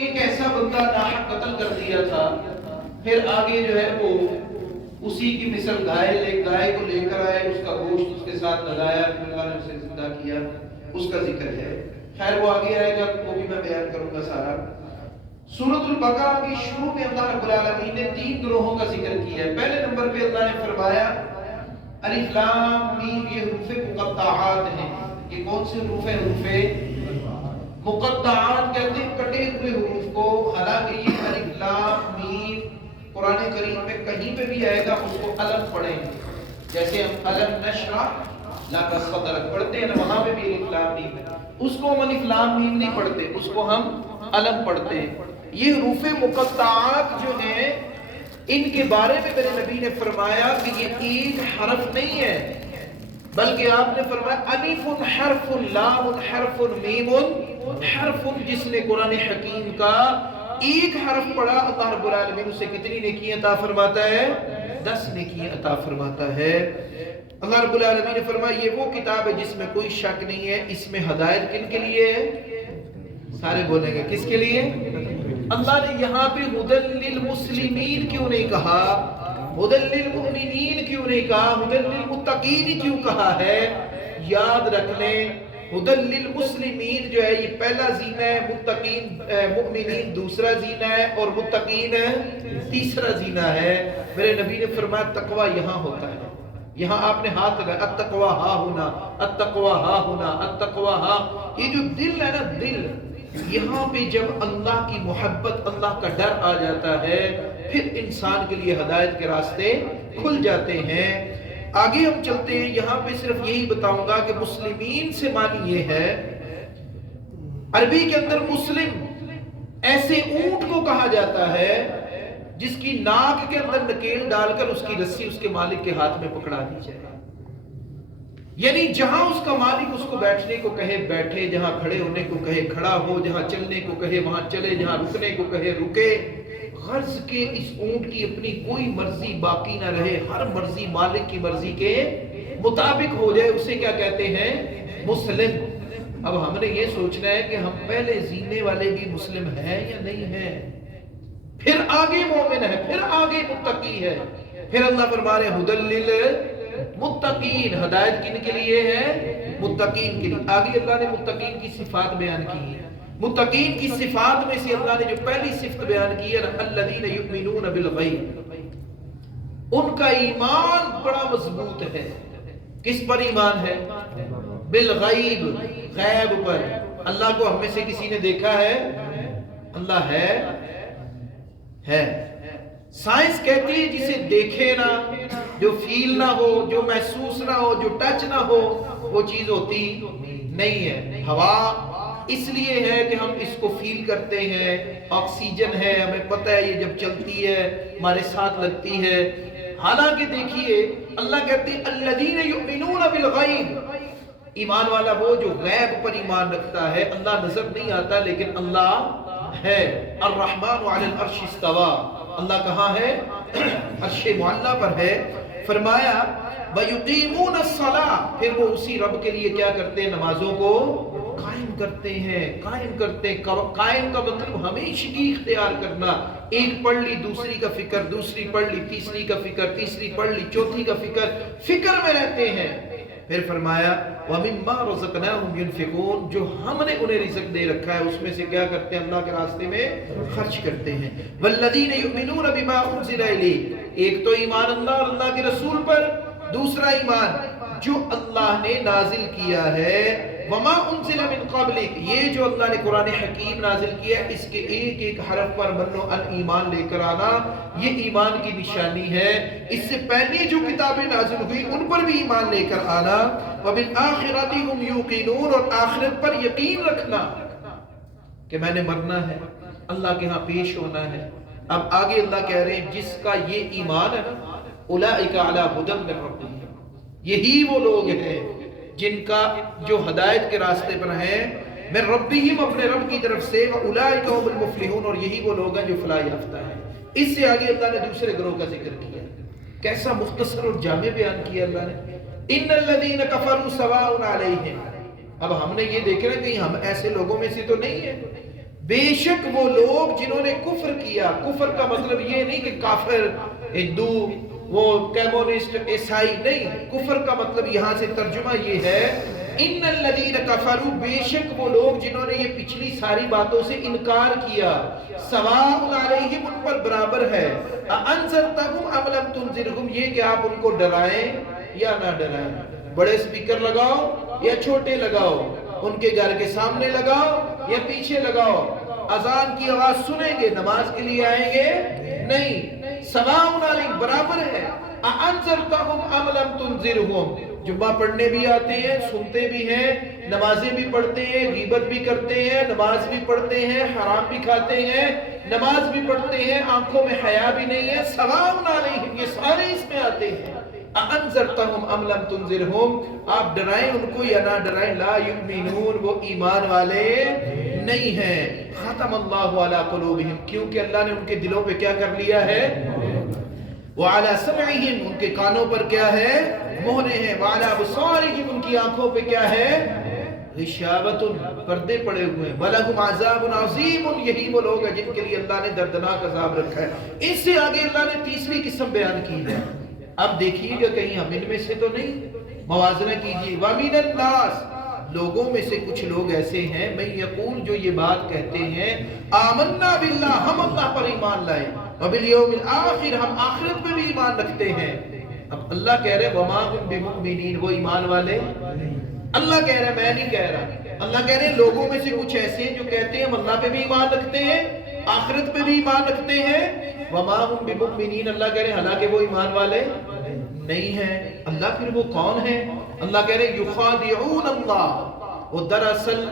ایک ایسا بندہ ناحق قتل کر دیا تھا، پھر آگے جو ہے وہ اسی کی مثل گائے کو لے کر آئے، اس کا گوشت اس کے ساتھ لگایا، پھر اللہ نے اسے زندہ کیا، اس کا ذکر ہے۔ خیر وہ آگے آئے گا، وہ بھی میں بیان کروں گا سارا۔ سورۃ البقرہ کی شروع میں اللہ رب العالمین نے 3 گروہوں کا ذکر کیا ہے۔ پہلے نمبر پہ اللہ نے فرمایا الف لام میم، یہ حروف مقطعات ہیں۔ یہ کون سے حروف ہیں؟ حروف مقطعات کہتے ہیں کٹے ہوئے حروف کو۔ حالانکہ یہ الف لام میم قرآن کریم میں کہیں پہ بھی آئے گا اس کو الف پڑھیں گے، جیسے ہم الم نشرح لک صدرک پڑھتے ہیں نا، وہاں پہ بھی الف لام میم ہے، اس کو ہم الف لام میم نہیں پڑھتے، اس کو ہم الم پڑھتے ہیں۔ یہ حروف مقطعات جو ہیں ان کے بارے میں میرے نبی نے فرمایا کہ یہ ایک حرف نہیں ہے، بلکہ آپ نے فرمایا الف حرف، لام حرف، میم حرف۔ جس نے قرآن حکیم کا ایک حرف پڑھا اللہ رب العالمین اسے کتنی نیکیاں عطا فرماتا ہے؟ 10 نیکیاں عطا فرماتا ہے۔ اللہ رب العالمین نے فرمایا یہ وہ کتاب ہے جس میں کوئی شک نہیں ہے، اس میں ہدایت کن کے لیے ہے؟ سارے بولیں گے کس کے لیے؟ اللہ نے یہاں پہ ہدی للمسلمین کیوں نہیں کہا؟ ہدی للمؤمنین کیوں نہیں کہا؟ ہدی للمتقین کیوں کہا ہے؟ یاد رکھ لیں ہدی للمسلمین جو ہے یہ پہلا زینہ ہے، متقین مؤمنین دوسرا زینہ ہے، اور متقین تیسرا زینہ ہے۔ میرے نبی نے فرمایا تقوی یہاں ہوتا ہے، یہاں آپ نے ہاتھ لگا، التقوی ہا ہونا، التقوی ہا ہونا، التقوی ہا، یہ جو دل ہے نا، دل یہاں پہ جب اللہ کی محبت، اللہ کا ڈر آ جاتا ہے، پھر انسان کے لیے ہدایت کے راستے کھل جاتے ہیں۔ آگے ہم چلتے ہیں، یہاں پہ صرف یہی بتاؤں گا کہ مسلمین سے معنی یہ ہے، عربی کے اندر مسلم ایسے اونٹ کو کہا جاتا ہے جس کی ناک کے اندر نکیل ڈال کر اس کی رسی اس کے مالک کے ہاتھ میں پکڑا دی جائے، یعنی جہاں اس کا مالک اس کو بیٹھنے کو کہے بیٹھے، جہاں کھڑے ہونے کو کہے کھڑا ہو، جہاں چلنے کو کہے وہاں چلے، جہاں رکنے کو کہے رکے۔ غرض کہ اس اونٹ کی اپنی کوئی مرضی باقی نہ رہے، ہر مرضی مالک کی مرضی کے مطابق ہو جائے، اسے کیا کہتے ہیں؟ مسلم۔ اب ہم نے یہ سوچنا ہے کہ ہم پہلے زینے والے بھی مسلم ہیں یا نہیں ہیں، پھر آگے مومن ہے، پھر آگے متقی ہے، پھر اللہ فرما رہے ہدی للمتقین، ہدایت کن کے لیے ہے؟ متقین کے لیے۔ آگے اللہ نے متقین کی صفات بیان کی ہے۔ متقین کی صفات میں سے اللہ نے جو پہلی صفت بیان کی ہے الذین یؤمنون بالغیب، ان کا ایمان بڑا مضبوط ہے۔ کس پر ایمان ہے؟ بالغیب، غیب پر۔ اللہ کو ہم میں سے کسی نے دیکھا ہے؟ اللہ ہے۔ سائنس کہتی ہے جسے دیکھے نہ، جو فیل نہ ہو، جو محسوس نہ ہو، جو ٹچ نہ ہو، وہ چیز ہوتی نہیں ہے۔ ہوا اس لیے ہے کہ ہم اس کو فیل کرتے ہیں، آکسیجن ہے، ہمیں پتہ ہے یہ جب چلتی ہے ہمارے ساتھ لگتی ہے۔ حالانکہ دیکھیے اللہ کہتے ہیں الذین یؤمنون بالغیب، ایمان والا وہ جو غیب پر ایمان رکھتا ہے۔ اللہ نظر نہیں آتا لیکن اللہ ہے۔ الرحمن علی العرش استوى، اللہ کہاں ہے؟ عرش معلیٰ پر ہے۔ فرمایا وَيُقِيمُونَ الصَّلَاةَ، پھر وہ اسی رب کے لیے کیا کرتے ہیں؟ نمازوں کو قائم کرتے ہیں، قائم کرتے ہیں۔ قائم کا مطلب ہمیشگی اختیار کرنا، ایک پڑھ لی دوسری کا فکر، دوسری پڑھ لی تیسری کا فکر، تیسری پڑھ لی چوتھی کا فکر میں رہتے ہیں۔ پھر فرمایا وَمِمَّا رَزَقْنَاهُمْ يُنْفِقُونَ، جو ہم نے انہیں رزق دے رکھا ہے اس میں سے کیا کرتے ہیں؟ اللہ کے راستے میں خرچ کرتے ہیں۔ وَالَّذِينَ يُؤْمِنُونَ بِمَا أُنزِلَ إِلَيْكَ، ایک تو ایمان اللہ اور اللہ کے رسول پر، دوسرا ایمان جو اللہ نے نازل کیا ہے، وَمَا أُنزِلَ مِن قَبْلِكَ، یہ جو اللہ نے قرآن حکیم نازل کیا ہے اس کے ایک ایک حرف پر منو ایمان لے کر آنا، یہ ایمان کی نشانی ہے۔ اس سے پہلے جو کتابیں نازل ہوئی ان پر بھی ایمان لے کر آنا۔ وَبِالْآخِرَةِ هُمْ يُوقِنُونَ، اور آخرت پر یقین رکھنا کہ میں نے مرنا ہے، اللہ کے ہاں پیش ہونا ہے۔ اب آگے اللہ کہہ رہے ہیں جس کا یہ ایمان ہے نا، اولئک علی ھدی من ربہم، یہی وہ لوگ ہیں جن کا جو ہدایت کے راستے پر ہیں، من ربہم، اپنے رب کی طرف سے، واولئک ھم المفلحون، اور یہی وہ لوگ ہیں جو فلاح یافتہ ہیں۔ اس سے آگے اللہ نے دوسرے گروہ کا ذکر کیا، کیسا مختصر اور جامع بیان کیا اللہ نے، ان الذین کفروا سواء علیہم۔ اب ہم نے یہ دیکھنا کہ ہم ایسے لوگوں میں سے تو نہیں ہیں، بے شک وہ لوگ جنہوں نے کفر کیا. کفر کا مطلب یہ نہیں کہ کافر ہندو وہ کمیونسٹ عیسائی نہیں. کفر کا مطلب یہاں سے ترجمہ یہ ہے ان الذین کفروا، بے شک وہ لوگ جنہوں نے یہ پچھلی ساری باتوں سے انکار کیا. سواء علیہم، ان پر برابر ہے. انذرتہم ام لم تنذرہم، یہ کہ آپ ان کو ڈرائیں یا نہ ڈرائیں. بڑے سپیکر لگاؤ یا چھوٹے لگاؤ، ان کے گھر کے سامنے لگاؤ یا پیچھے لگاؤ، اذان کی آواز سنیں گے، نماز کے لیے آئیں گے نہیں. سواء علیہم، برابر ہے. انذرتہم ام لم تنذرہم، جمعہ پڑھنے بھی آتے ہیں، سنتے بھی ہیں، نمازیں بھی پڑھتے ہیں، غیبت بھی کرتے ہیں، نماز بھی پڑھتے ہیں، حرام بھی کھاتے ہیں، نماز بھی پڑھتے ہیں، آنکھوں میں حیا بھی نہیں ہے. سواء علیہم، یہ سارے اس میں آتے ہیں. انذرتہم ام لم تنذرہم، آپ ڈرائیں ان کو یا نہ ڈرائیں، لا یؤمنون، وہ ایمان والے نہیں ہیں. ختم اللہ علی قلوبہم، کیونکہ اللہ نے ان کے دلوں پہ کیا کر لیا ہے؟ وعلی سمعہم، ان کے کانوں پر کیا ہے؟ مہرے ہیں. وعلی ابصارہم، ان کی آنکھوں پہ کیا ہے؟ غشاوۃ، پردے پڑے ہوئے ہیں. ولہم عذاب عظیم، یہی وہ لوگ ہیں جن کے لیے اللہ نے دردناک عذاب رکھا ہے. اس سے آگے اللہ نے تیسری قسم بیان کی ہے. اب دیکھیے گا کہیں ہم ان میں سے تو نہیں. موازنہ کیجیے. وَمِنَ النَّاسِ، لوگوں میں سے کچھ لوگ ایسے ہیں مَن یقول، جو یہ بات کہتے ہیں آمنا باللہ، ہم اللہ پر ایمان لائے، وبالیوم الآخر، ہم آخرت پہ بھی ایمان رکھتے ہیں. اب اللہ کہہ رہے وما ہم بمؤمنین، وہ ایمان والے. اللہ کہہ رہے میں نہیں کہہ رہا. اللہ کہہ رہے لوگوں میں سے کچھ ایسے ہیں جو کہتے ہیں ہم اللہ پہ بھی ایمان رکھتے ہیں، آخرت پہ بھی ایمان رکھتے ہیں. وما ہم بمؤمنین، اللہ کہہ رہے حالانکہ وہ ایمان والے نہیں ہیں. اللہ پھر وہ کون ہے؟ اللہ کہہ رہے یخادعون اللہ، وہ دراصل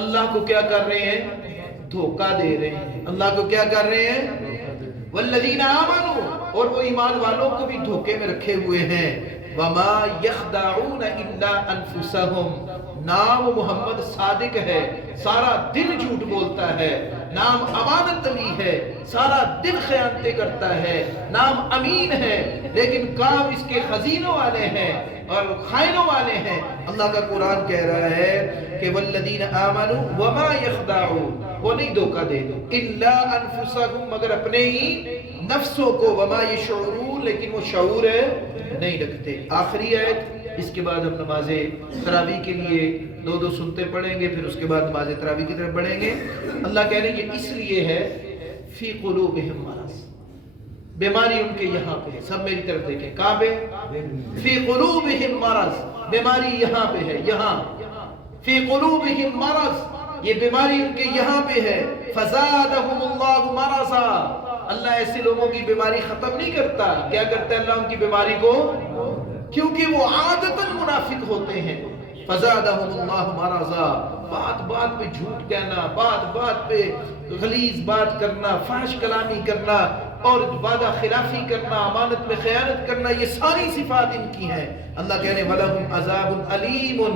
اللہ کو کیا کر رہے ہیں؟ دھوکہ دے رہے ہیں. اللہ کو کیا کر رہے ہیں؟ والذین آمنوا، اور وہ ایمان والوں کو بھی دھوکے میں رکھے ہوئے ہیں. وما یخدعون الا انفسهم، نام محمد صادق ہے، سارا دن جھوٹ بولتا ہے. نام امانت علی ہے، سارا دن خیانتیں کرتا ہے. نام امین ہے، لیکن کام اس کے خزینوں والے ہیں اور خائنوں والے ہیں. اللہ کا قرآن کہہ رہا ہے کہ والذین آمنوا وما یخدعون، وہ نہیں دھوکہ دے دو الا انفسهم، مگر اپنے ہی نفسوں کو. وما یشعرون، لیکن وہ شعور نہیں رکھتے. آخری آیت، اس کے بعد ہم نماز تراویح کے لیے دو سنتے پڑھیں گے، پھر اس کے بعد نماز تراویح کی طرف بڑھیں گے. اللہ کہہ رہے ہیں یہ اس لیے ہے فی قلوبہم مرض، بیماری ان کے یہاں پہ ہے. سب میری طرف دیکھیں، کہاں پہ؟ فی قلوبہم مرض، بیماری یہاں پہ ہے. یہاں فی قلوبہم مرض، یہ بیماری ان کے یہاں پہ ہے. فزادہم اللہ مرضا، اللہ ایسے لوگوں کی بیماری ختم نہیں کرتا. کیا کرتا ہے اللہ ان کی بیماری کو؟ کیونکہ وہ عادتاً منافق ہوتے ہیں. فزادہم اللہ مرضا، بات بات پہ جھوٹ کہنا، بات بات پہ غلیظ بات کرنا، فحش کلامی کرنا اور وعدہ خلافی کرنا، امانت میں خیانت کرنا، یہ ساری صفات ان کی ہیں. اللہ کہنے وَلَهُمْ عَذَابٌ عَلِيمٌ،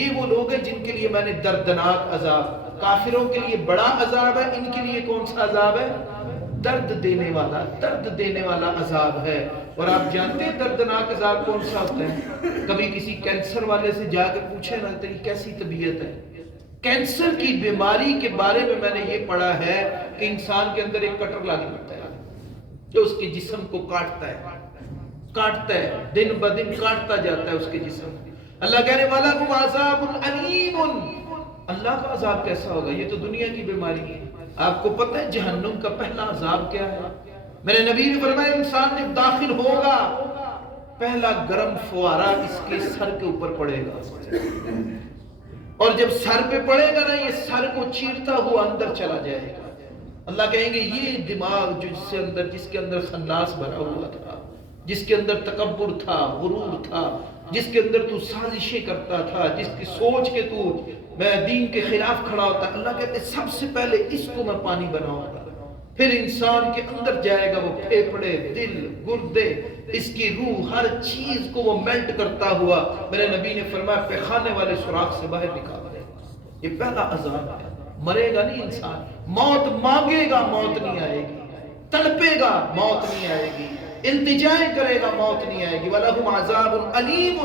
یہ وہ لوگ ہیں جن کے لیے میں نے دردناک عذاب. کافروں کے لیے بڑا عذاب ہے، ان کے لیے کون سا عذاب ہے؟ درد دینے والا عذاب ہے. اور آپ جانتے ہیں دردناک عذاب کون سا ہوتا ہے؟ کبھی کسی کینسر والے سے جا کے پوچھے نا تیری کیسی طبیعت ہے. کینسر کی بیماری کے بارے میں نے یہ پڑھا ہے کہ انسان کے اندر ایک کٹر لاگی ہوتا ہے جو اس کے جسم کو کاٹتا ہے، دن بدن کاٹتا جاتا ہے اس کے جسم. اللہ کہنے والا کو عذاب علیم، اللہ کا عذاب کیسا ہوگا؟ یہ تو دنیا کی بیماری ہے. آپ کو پتہ ہے جہنم کا پہلا عذاب کیا ہے؟ میرے نبی نے فرمایا انسان جب داخل ہوگا پہلا گرم فوارہ اس کے سر کے اوپر پڑے گا، اور جب سر پہ پڑے گا نا یہ سر کو چیرتا ہوا اندر چلا جائے گا. اللہ کہیں گے یہ دماغ جس کے اندر خناس بھرا ہوا تھا، جس کے اندر تکبر تھا، غرور تھا، جس کے اندر تو سازشیں کرتا تھا، جس کی سوچ کے تو میں دین کے خلاف کھڑا ہوتا، اللہ کہتے سب سے پہلے اس کو میں پانی بناؤں گا. پھر انسان کے اندر جائے گا وہ پھیپھڑے، دل، گردے، اس کی روح، ہر چیز کو وہ میلٹ کرتا ہوا میرے نبی نے فرمایا پیخانے والے سوراخ سے باہر نکال دے گا. یہ پہلا عذاب ہے. مرے گا نہیں انسان، موت مانگے گا موت نہیں آئے گی، تڑپے گا موت نہیں آئے گی. التجائیں کرے گا موت نہیں آئے گی. وَلَهُمْ عَذَابٌ أَلِيمٌ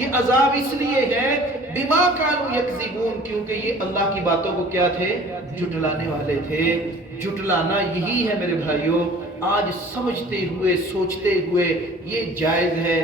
یہ عذاب اس لیے ہے بِمَا كَانُوا يَكْذِبُونَ کیونکہ یہ اللہ کی باتوں کو کیا تھے جھٹلانے والے تھے. جھٹلانا یہی ہے میرے بھائیوں. آج سمجھتے ہوئے سوچتے ہوئے یہ جائز ہے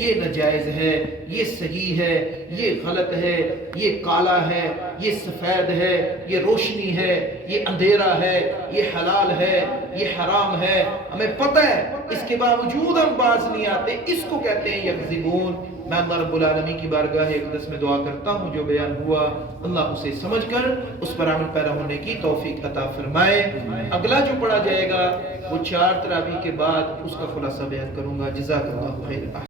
یہ ناجائز ہے یہ صحیح ہے یہ غلط ہے یہ کالا ہے یہ سفید ہے یہ روشنی ہے یہ اندھیرا ہے یہ حلال ہے یہ حرام ہے ہمیں پتہ ہے اس کے باوجود ہم باز نہیں آتے. اس کو کہتے ہیں یکذبون. میں اللہ رب العالمین کی بارگاہ اقدس میں دعا کرتا ہوں جو بیان ہوا اللہ اسے سمجھ کر اس پر عمل پیرا ہونے کی توفیق عطا فرمائے. اگلا جو پڑھا جائے گا وہ 4 تراویح کے بعد اس کا خلاصہ بیان کروں گا. جزاک اللہ خیر.